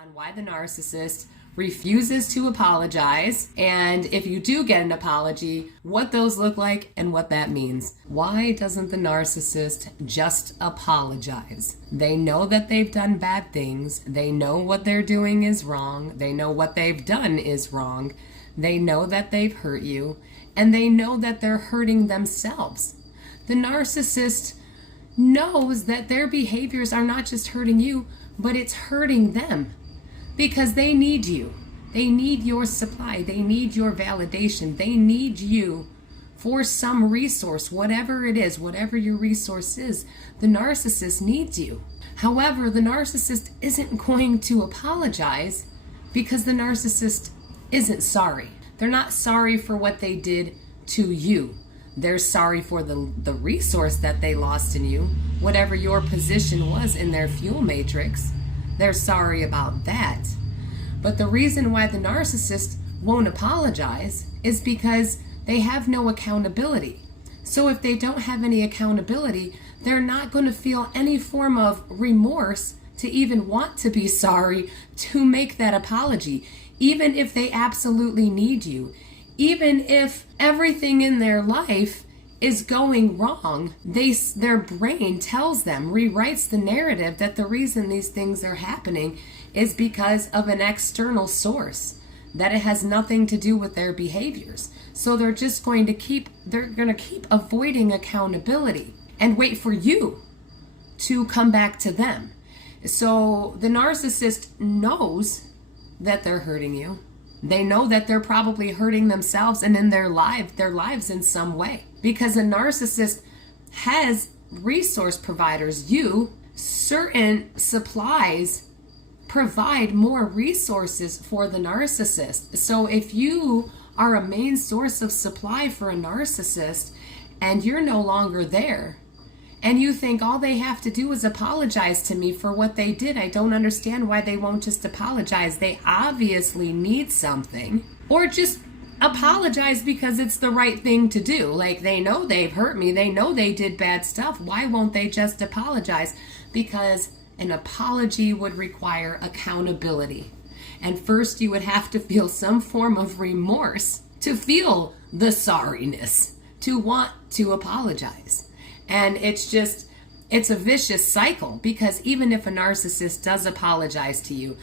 on why the narcissist refuses to apologize, and if you do get an apology, what those look like and what that means. Why doesn't the narcissist just apologize? They know that they've done bad things. They know what they're doing is wrong. They know what they've done is wrong. They know that they've hurt you, and they know that they're hurting themselves. The narcissist knows that their behaviors are not just hurting you, but it's hurting them because they need you. They need your supply. They need your validation. They need you for some resource, whatever it is, whatever your resource is. The narcissist needs you. However, the narcissist isn't going to apologize because the narcissist isn't sorry. They're not sorry for what they did to you. They're sorry for the resource that they lost in you, whatever your position was in their fuel matrix. They're sorry about that. But the reason why the narcissist won't apologize is because they have no accountability. So if they don't have any accountability, they're not going to feel any form of remorse to even want to be sorry, to make that apology, even if they absolutely need you. Even if everything in their life is going wrong, their brain tells them, rewrites the narrative that the reason these things are happening is because of an external source, that it has nothing to do with their behaviors. So they're going to keep avoiding accountability and wait for you to come back to them. So the narcissist knows that they're hurting you. They know that they're probably hurting themselves and in their lives in some way. Because a narcissist has resource providers. Certain supplies provide more resources for the narcissist. So if you are a main source of supply for a narcissist and you're no longer there, and you think all they have to do is apologize to me for what they did, I don't understand why they won't just apologize. They obviously need something. Or just apologize because it's the right thing to do. Like, they know they've hurt me. They know they did bad stuff. Why won't they just apologize? Because an apology would require accountability. And first you would have to feel some form of remorse to feel the sorriness, to want to apologize. And it's a vicious cycle, because even if a narcissist does apologize to you,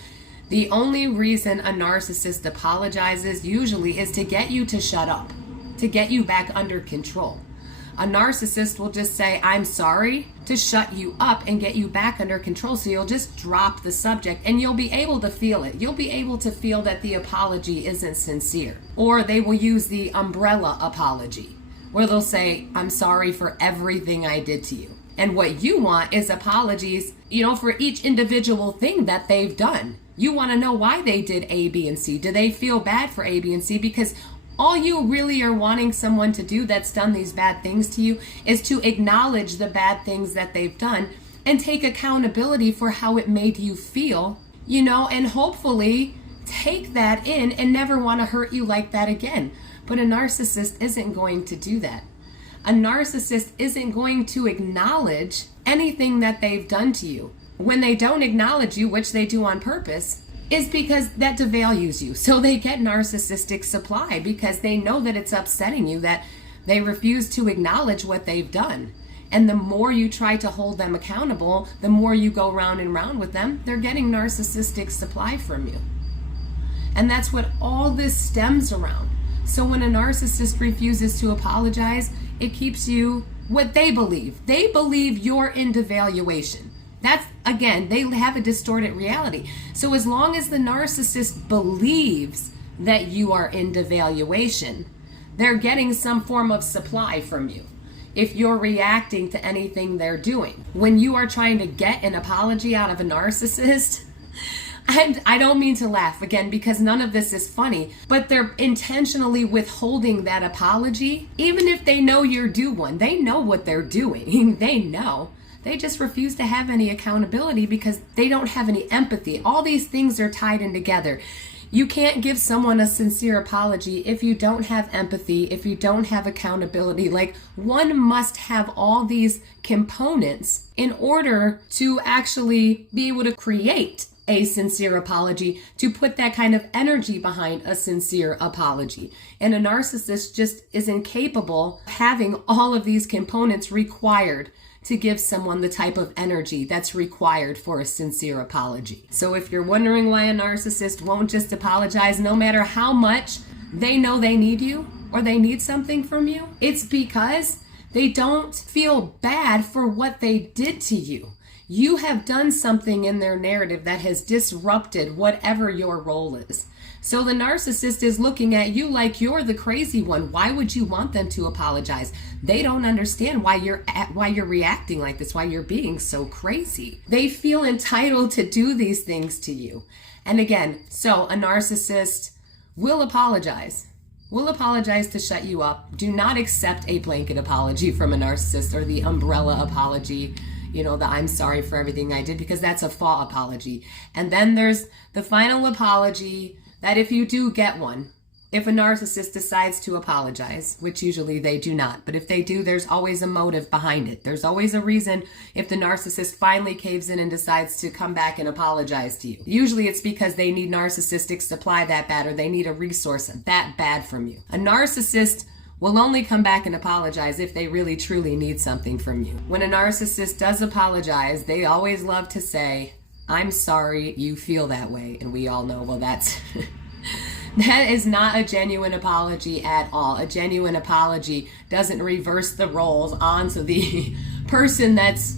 the only reason a narcissist apologizes usually is to get you to shut up, to get you back under control. A narcissist will just say, I'm sorry, to shut you up and get you back under control. So you'll just drop the subject and you'll be able to feel it. You'll be able to feel that the apology isn't sincere. Or they will use the umbrella apology, where they'll say, I'm sorry for everything I did to you. And what you want is apologies, for each individual thing that they've done. You want to know why they did A, B, and C. Do they feel bad for A, B, and C? Because all you really are wanting someone to do that's done these bad things to you is to acknowledge the bad things that they've done and take accountability for how it made you feel, and hopefully take that in and never want to hurt you like that again. But a narcissist isn't going to do that. A narcissist isn't going to acknowledge anything that they've done to you. When they don't acknowledge you, which they do on purpose, is because that devalues you. So they get narcissistic supply because they know that it's upsetting you, that they refuse to acknowledge what they've done. And the more you try to hold them accountable, the more you go round and round with them, they're getting narcissistic supply from you. And that's what all this stems around. So when a narcissist refuses to apologize, it keeps you what they believe. They believe you're in devaluation. That's, again, they have a distorted reality. So as long as the narcissist believes that you are in devaluation, they're getting some form of supply from you. If you're reacting to anything they're doing, when you are trying to get an apology out of a narcissist, and I don't mean to laugh again because none of this is funny, but they're intentionally withholding that apology, even if they know you're due one. They know what they're doing. They know. They just refuse to have any accountability because they don't have any empathy. All these things are tied in together. You can't give someone a sincere apology if you don't have empathy, if you don't have accountability. Like, one must have all these components in order to actually be able to create a sincere apology, to put that kind of energy behind a sincere apology. And a narcissist just is incapable of having all of these components required to give someone the type of energy that's required for a sincere apology. So if you're wondering why a narcissist won't just apologize no matter how much they know they need you or they need something from you, it's because they don't feel bad for what they did to you. You have done something in their narrative that has disrupted whatever your role is. So the narcissist is looking at you like you're the crazy one. Why would you want them to apologize? They don't understand why you're reacting like this, why you're being so crazy. They feel entitled to do these things to you. And again, so a narcissist will apologize. Will apologize to shut you up. Do not accept a blanket apology from a narcissist or the umbrella apology, the I'm sorry for everything I did, because that's a faux apology. And then there's the final apology that if you do get one, if a narcissist decides to apologize, which usually they do not, but if they do, there's always a motive behind it. There's always a reason if the narcissist finally caves in and decides to come back and apologize to you. Usually it's because they need narcissistic supply that bad, or they need a resource that bad from you. A narcissist will only come back and apologize if they really truly need something from you. When a narcissist does apologize, they always love to say, I'm sorry you feel that way. And we all know, well, that's that is not a genuine apology at all. A genuine apology doesn't reverse the roles onto the person that's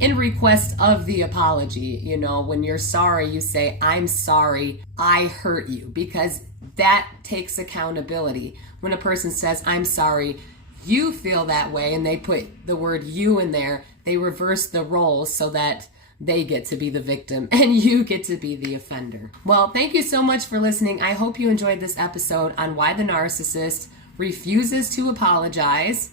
in request of the apology. When you're sorry, you say, I'm sorry I hurt you, because that takes accountability. When a person says, I'm sorry you feel that way, and they put the word you in there, they reverse the roles so that they get to be the victim and you get to be the offender. Well, thank you so much for listening. I hope you enjoyed this episode on why the narcissist refuses to apologize.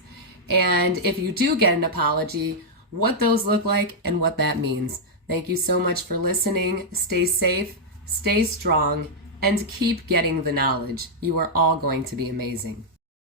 And if you do get an apology, what those look like and what that means. Thank you so much for listening. Stay safe, stay strong, and keep getting the knowledge. You are all going to be amazing.